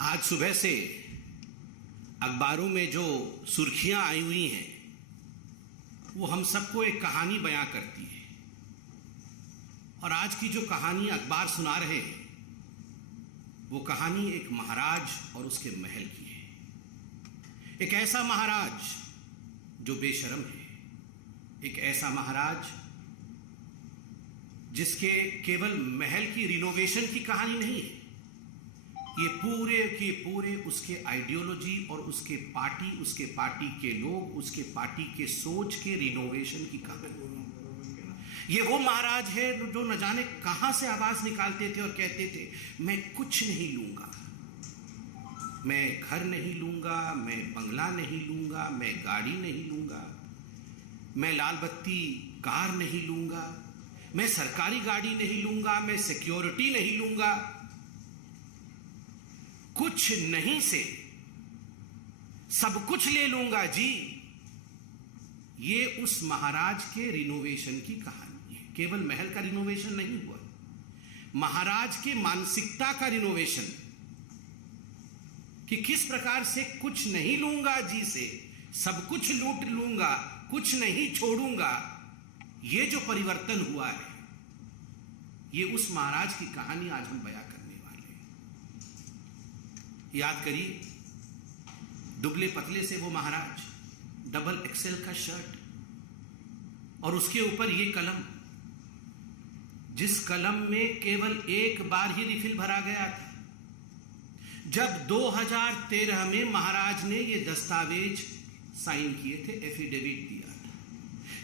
आज सुबह से अखबारों में जो सुर्खियां आई हुई हैं वो हम सबको एक कहानी बयां करती है। और आज की जो कहानी अखबार सुना रहे हैं वो कहानी एक महाराज और उसके महल की है। एक ऐसा महाराज जो बेशर्म है, एक ऐसा महाराज जिसके केवल महल की रिनोवेशन की कहानी नहीं है, ये पूरे के पूरे उसके आइडियोलॉजी और उसके पार्टी के लोग, उसके पार्टी के सोच के रिनोवेशन की कहानी। ये वो महाराज है जो न जाने कहां से आवाज निकालते थे और कहते थे मैं कुछ नहीं लूंगा, मैं घर नहीं लूंगा, मैं बंगला नहीं लूंगा, मैं गाड़ी नहीं लूंगा, मैं लाल बत्ती कार नहीं लूंगा, मैं सरकारी गाड़ी नहीं लूंगा, मैं सिक्योरिटी नहीं लूंगा। कुछ नहीं से सब कुछ ले लूंगा जी। ये उस महाराज के रिनोवेशन की कहानी है। केवल महल का रिनोवेशन नहीं हुआ, महाराज के मानसिकता का रिनोवेशन, कि किस प्रकार से कुछ नहीं लूंगा जी से सब कुछ लूट लूंगा, कुछ नहीं छोड़ूंगा। ये जो परिवर्तन हुआ है, ये उस महाराज की कहानी आज हम बयां करने वाले हैं। याद करिए, दुबले पतले से वो महाराज, डबल एक्सेल का शर्ट और उसके ऊपर ये कलम, जिस कलम में केवल एक बार ही रिफिल भरा गया था। जब 2013 में महाराज ने ये दस्तावेज साइन किए थे, एफिडेविट दिया था।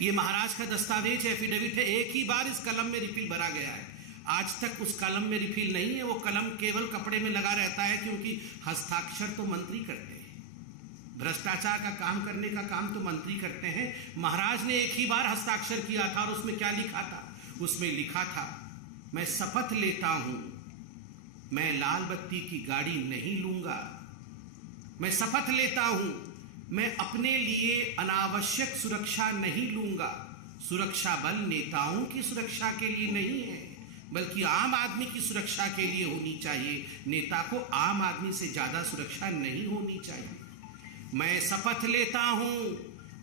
ये महाराज का दस्तावेज एफिडेविट है, एक ही बार इस कलम में रिफिल भरा गया है। आज तक उस कलम में रिफिल नहीं है, वो कलम केवल कपड़े में लगा रहता है, क्योंकि हस्ताक्षर तो मंत्री करते हैं। भ्रष्टाचार का काम करने का काम तो मंत्री करते हैं। महाराज ने एक ही बार हस्ताक्षर किया था और उसमें क्या लिखा था? उसमें लिखा था, मैं शपथ लेता हूं मैं लाल बत्ती की गाड़ी नहीं लूंगा, मैं शपथ लेता हूं मैं अपने लिए अनावश्यक सुरक्षा नहीं लूंगा। सुरक्षा बल नेताओं की सुरक्षा के लिए नहीं है, बल्कि आम आदमी की सुरक्षा के लिए होनी चाहिए। नेता को आम आदमी से ज्यादा सुरक्षा नहीं होनी चाहिए। मैं शपथ लेता हूं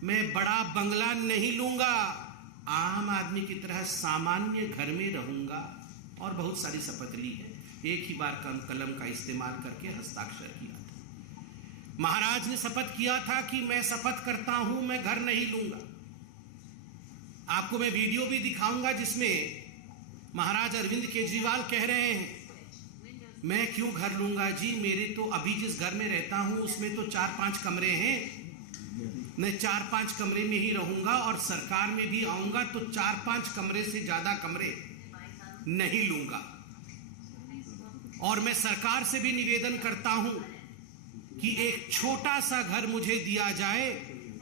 मैं बड़ा बंगला नहीं लूंगा, आम आदमी की तरह सामान्य घर में रहूंगा। और बहुत सारी शपथ ली है, एक ही बार कलम का इस्तेमाल करके हस्ताक्षर किया था। महाराज ने शपथ किया था कि मैं शपथ करता हूं मैं घर नहीं लूंगा। आपको मैं वीडियो भी दिखाऊंगा जिसमें महाराज अरविंद केजरीवाल कह रहे हैं मैं क्यों घर लूंगा जी, मेरे तो अभी जिस घर में रहता हूं उसमें तो 4-5 कमरे हैं, मैं 4-5 कमरे में ही रहूंगा और सरकार में भी आऊंगा तो 4-5 कमरे से ज्यादा कमरे नहीं लूंगा। और मैं सरकार से भी निवेदन करता हूं कि एक छोटा सा घर मुझे दिया जाए,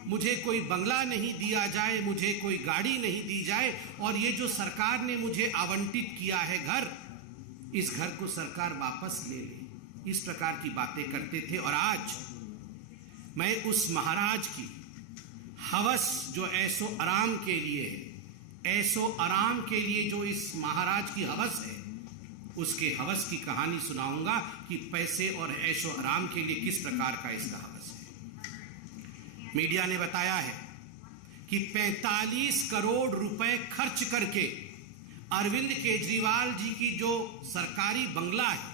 मुझे कोई बंगला नहीं दिया जाए, मुझे कोई गाड़ी नहीं दी जाए, और ये जो सरकार ने मुझे आवंटित किया है घर, इस घर को सरकार वापस ले ले। इस प्रकार की बातें करते थे। और आज मैं उस महाराज की हवस जो ऐसो आराम के लिए है, ऐसो आराम के लिए जो इस महाराज की हवस है, उसके हवस की कहानी सुनाऊंगा कि पैसे और ऐशो आराम के लिए किस प्रकार का इसका हवस है। मीडिया ने बताया है कि 45 करोड़ रुपए खर्च करके अरविंद केजरीवाल जी की जो सरकारी बंगला है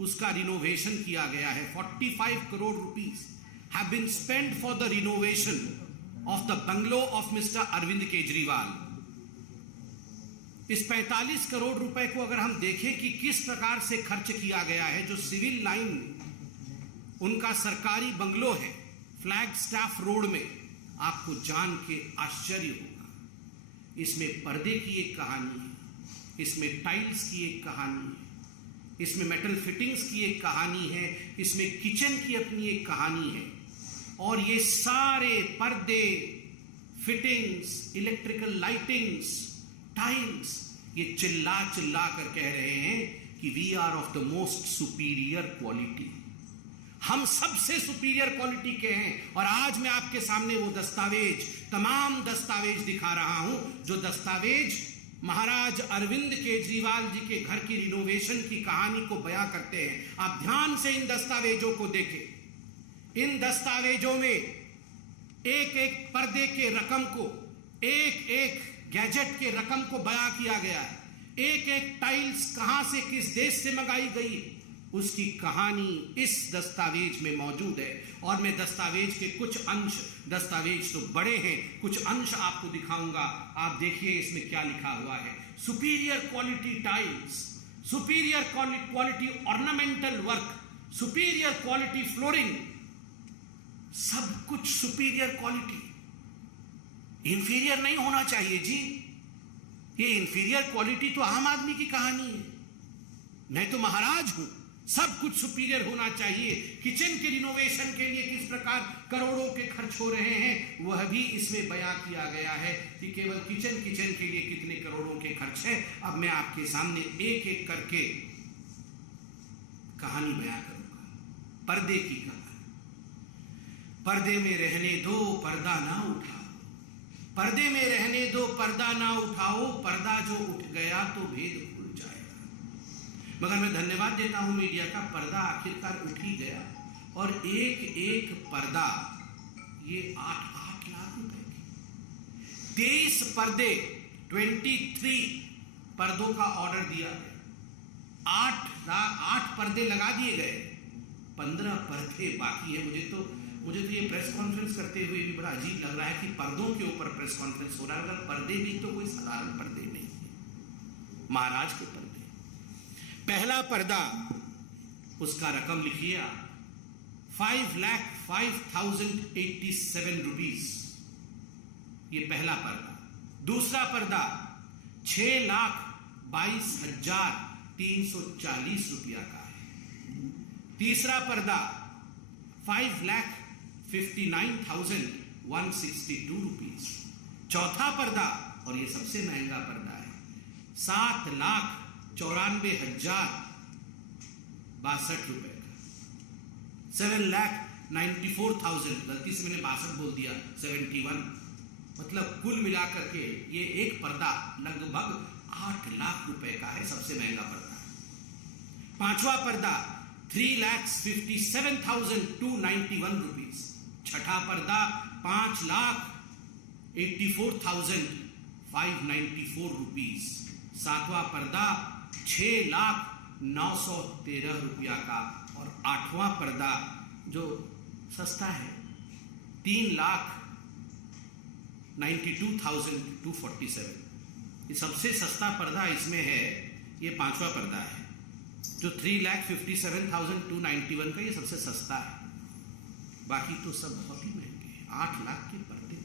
उसका रिनोवेशन किया गया है। 45 crore rupees have been spent for the renovation of the bungalow of mister Arvind Kejriwal. इस 45 करोड़ रुपए को अगर हम देखें कि किस प्रकार से खर्च किया गया है, जो सिविल लाइन उनका सरकारी बंगलो है फ्लैग स्टाफ रोड में, आपको जान के आश्चर्य होगा। इसमें पर्दे की एक कहानी है, इसमें टाइल्स की एक कहानी है, इसमें मेटल फिटिंग्स की एक कहानी है, इसमें किचन की अपनी एक कहानी है। और ये सारे पर्दे, फिटिंग्स, इलेक्ट्रिकल लाइटिंग्स, टाइल्स, ये चिल्ला चिल्ला कर कह रहे हैं कि we are of the most superior quality, हम सबसे सुपीरियर क्वालिटी के हैं। और आज मैं आपके सामने वो दस्तावेज, तमाम दस्तावेज दिखा रहा हूं, जो दस्तावेज महाराज अरविंद केजरीवाल जी के घर की रिनोवेशन की कहानी को बयां करते हैं। आप ध्यान से इन दस्तावेजों को देखें। इन दस्तावेजों में एक एक पर्दे के रकम को, एक एक गैजेट के रकम को बयां किया गया है। एक एक टाइल्स कहां से, किस देश से मंगाई गई, उसकी कहानी इस दस्तावेज में मौजूद है। और मैं दस्तावेज के कुछ अंश, दस्तावेज तो बड़े हैं, कुछ अंश आपको दिखाऊंगा। आप देखिए इसमें क्या लिखा हुआ है। Superior quality tiles, superior quality ornamental work, superior quality flooring, सब कुछ सुपीरियर क्वालिटी। इंफीरियर नहीं होना चाहिए जी। ये इंफीरियर क्वालिटी तो आम आदमी की कहानी है। मैं तो महाराज हूं, सब कुछ सुपीरियर होना चाहिए। किचन के रिनोवेशन के लिए किस प्रकार करोड़ों के खर्च हो रहे हैं, वह भी इसमें बयां किया गया है कि केवल किचन के लिए कितने करोड़ों के खर्च है। अब मैं आपके सामने एक एक करके कहानी बयां करूंगा। पर्दे की कहानी। पर्दे में रहने दो, पर्दा ना उठाओ। पर्दे में रहने दो, पर्दा ना उठाओ। पर्दा जो उठ गया तो भेद खुल जाएगा। मगर मैं धन्यवाद देता हूं मीडिया का, पर्दा आखिरकार उठ ही गया। और एक एक पर्दा ये 8-8 लाख रुपए के 23 पर्दे, 23 पर्दों का ऑर्डर दिया गया। 8 पर्दे लगा दिए गए, 15 पर्दे बाकी है। मुझे तो ये प्रेस कॉन्फ्रेंस करते हुए भी बड़ा अजीब लग रहा है कि पर्दों के ऊपर प्रेस कॉन्फ्रेंस हो रहा है। अगर पर्दे भी तो कोई साधारण पर्दे नहीं है, महाराज के पर्दे। पहला पर्दा, उसका रकम लिखिए आप, 5,05,087 रुपीज, ये पहला पर्दा। दूसरा पर्दा 6,22,340 रुपया का है। तीसरा पर्दा 5,59,162 रुपीज। चौथा पर्दा, और ये सबसे महंगा पर्दा है, 7,94,062 रुपए का। 7,94,000, गलती से मैंने 62 बोल दिया, 71, मतलब कुल मिलाकर के ये एक पर्दा लगभग 8 लाख रुपए का है, सबसे महंगा पर्दा। पांचवा पर्दा 3,57,291 रुपीज। छठा पर्दा 5,84,594 रुपीज। सातवां पर्दा 6,09,13 रुपया का। और आठवां पर्दा जो सस्ता है 3,92,247। ये सबसे सस्ता पर्दा इसमें है, ये पांचवा पर्दा है जो 3,57,291 का, ये सबसे सस्ता है। बाकी तो सब बहुत ही महंगे हैं। 8 लाख के पर्दे।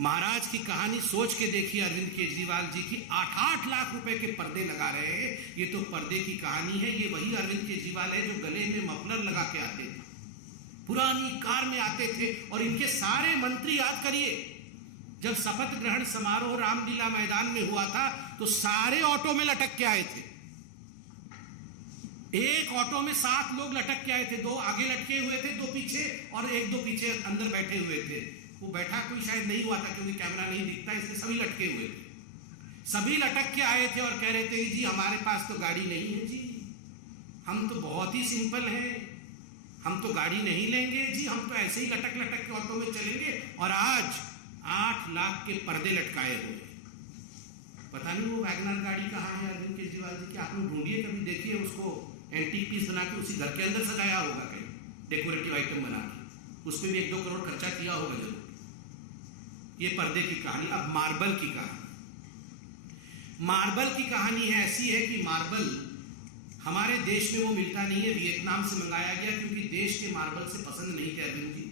महाराज की कहानी सोच के देखिए, अरविंद केजरीवाल जी की 8-8 लाख रुपए के पर्दे लगा रहे हैं। ये तो पर्दे की कहानी है। ये वही अरविंद केजरीवाल है जो गले में मफलर लगा के आते थे, पुरानी कार में आते थे। और इनके सारे मंत्री, याद करिए, जब शपथ ग्रहण समारोह रामलीला मैदान में हुआ था तो सारे ऑटो में लटक के आए थे। एक ऑटो में 7 लोग लटक के आए थे, 2 आगे लटके हुए थे, 2 पीछे, और 1-2 पीछे अंदर बैठे हुए थे। वो बैठा कोई शायद नहीं हुआ था क्योंकि कैमरा नहीं दिखता, इसलिए सभी लटके हुए थे। सभी लटक के आए थे और कह रहे थे जी हमारे पास तो गाड़ी नहीं है जी, हम तो बहुत ही सिंपल हैं, हम तो गाड़ी नहीं लेंगे जी, हम तो ऐसे ही लटक लटक के ऑटो में चलेंगे। और आज 8 लाख के पर्दे लटकाए हुए। पता नहीं वो वैगनर गाड़ी कहाँ है अरविंद केजरीवाल जी की, आप लोग ढूंढिए, कभी देखिए उसको। एंटीक पीस बना के उसी घर के अंदर सजाया होगा कहीं, डेकोरेटिव आइटम बना के, उस पर भी 1-2 करोड़ खर्चा किया होगा जरूर। ये पर्दे की कहानी। अब मार्बल की कहानी। मार्बल की कहानी है ऐसी है कि मार्बल हमारे देश में वो मिलता नहीं है, वियतनाम से मंगाया गया क्योंकि देश के मार्बल से पसंद नहीं थे अरविंद जी।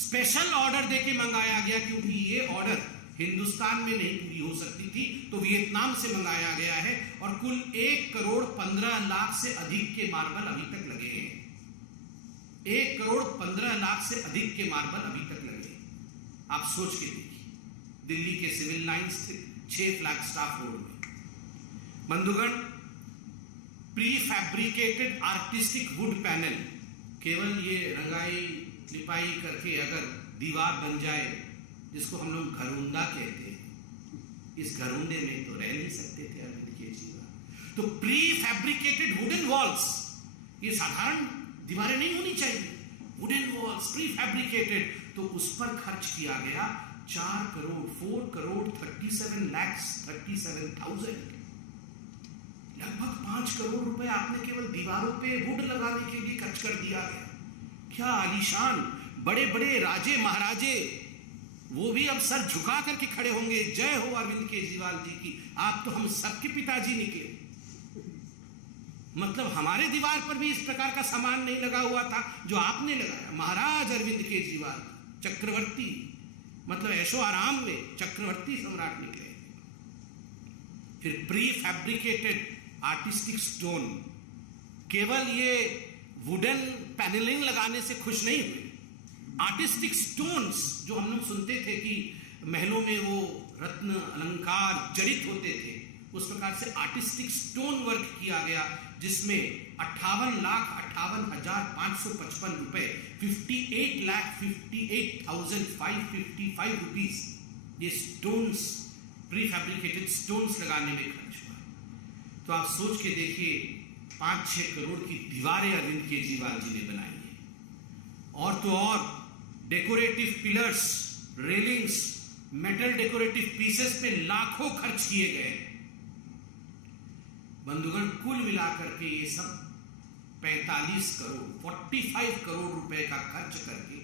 स्पेशल ऑर्डर देके मंगाया गया क्योंकि ये ऑर्डर हिंदुस्तान में नहीं पूरी हो सकती थी, तो वियतनाम से मंगाया गया है। और कुल 1,15,00,000 से अधिक के मार्बल अभी तक लगे हैं। 1,15,00,000 से अधिक के मार्बल अभी तक लगे हैं। आप सोच के देखिए, दिल्ली के सिविल लाइन स्थित 6 फ्लैगस्टाफ रोड में। बंधुगण, prefabricated artistic wood panel, केवल ये रंगाई लिपाई करके अगर दीवार बन जाए, जिसको हम लोग घरौंदा कहते हैं, इस घरोंदे में तो रह नहीं सकते थे अरविंद केजरीवाल। तो प्री फैब्रिकेटेड वुडन वॉल्स, ये साधारण दीवारें नहीं होनी चाहिए, वुडन वॉल्स प्री फैब्रिकेटेड, तो उस पर खर्च किया गया 4,37,37,000, लगभग 5 करोड़ रुपए आपने केवल दीवारों पे वुड लगाने के लिए खर्च कर दिया गया। क्या आलीशान बड़े बड़े राजे महाराजे, वो भी अब सर झुका करके खड़े होंगे, जय हो अरविंद केजरीवाल जी की, आप तो हम सबके पिताजी निकले। मतलब हमारे दीवार पर भी इस प्रकार का सामान नहीं लगा हुआ था जो आपने लगाया। महाराज अरविंद केजरीवाल चक्रवर्ती, मतलब ऐशो आराम में चक्रवर्ती सम्राट निकले। फिर प्री फैब्रिकेटेड आर्टिस्टिक स्टोन, केवल ये वुडन पैनलिंग लगाने से खुश नहीं हुए, आर्टिस्टिक स्टोन्स जो हम लोग सुनते थे कि महलों में वो रत्न अलंकार जड़ित होते थे, उस प्रकार से आर्टिस्टिक स्टोन वर्क किया गया, जिसमें 58,58,555 रुपए, 58,58,555 रुपीज ये स्टोन्स, प्री फैब्रिकेटेड स्टोन्स लगाने में खर्च हुआ। तो आप सोच के देखिए, 5-6 करोड़ की दीवारें अरविंद केजरीवाल जी ने बनाई है। और तो और decorative pillars, railings, metal decorative pieces पे लाखों खर्च किए गए। बंधुगण, कुल मिलाकर के ये सब 45 करोड़ 45 करोड़ रुपए का खर्च करके